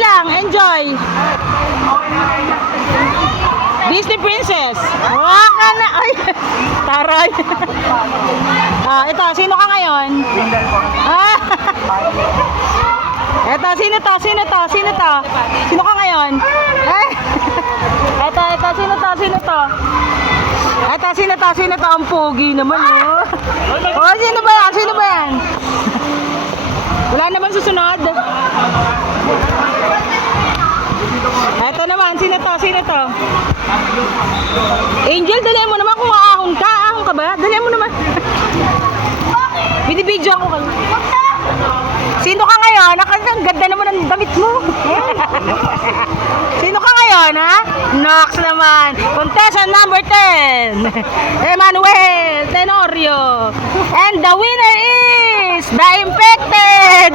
lang, enjoy. Disney Princess. Waka na. Ay, taray. Ito, sino ka ngayon? Windel po. Ito, sino to? Sino to? Sino to? Sino ka ngayon? Ito, sino to? Sino to? Ito, sino to? Sino to? Ang pogi naman, oh. Oh, sino ba yan? Sino ba yan? Wala naman susunod. Ito naman, sino to? Sino to? Angel, dali mo naman kung aahon ka. Aahon ka ba? Dali mo naman. Binibidyo ako kayo. Sino ka ngayon? Ang ganda naman ang damit mo. Sino ka ngayon, ha? Nox naman. Contestant number 10. Emmanuel Tenorio. And the winner is the Infected.